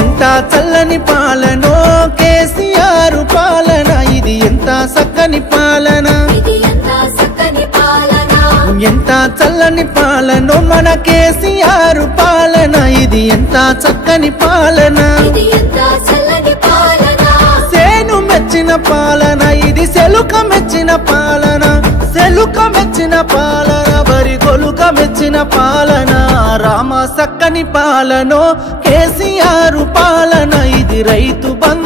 ఎంత చల్లని పాలనో కేసీఆర్ పాలన, ఇది ఎంత చక్కని పాలన, ఎంత చల్లని పాలనో మన కేసీఆర్ పాలన, ఇది ఎంత చక్కని పాలన, సేను మెచ్చిన పాలన, ఇది సెలుక మెచ్చిన పాలన, సెలుక మెచ్చిన పాలన, వరి గొలుక మెచ్చిన పాలన, రామ చక్కని పాలనో కేసీఆర్ పాలన, ఇది రైతు బంధు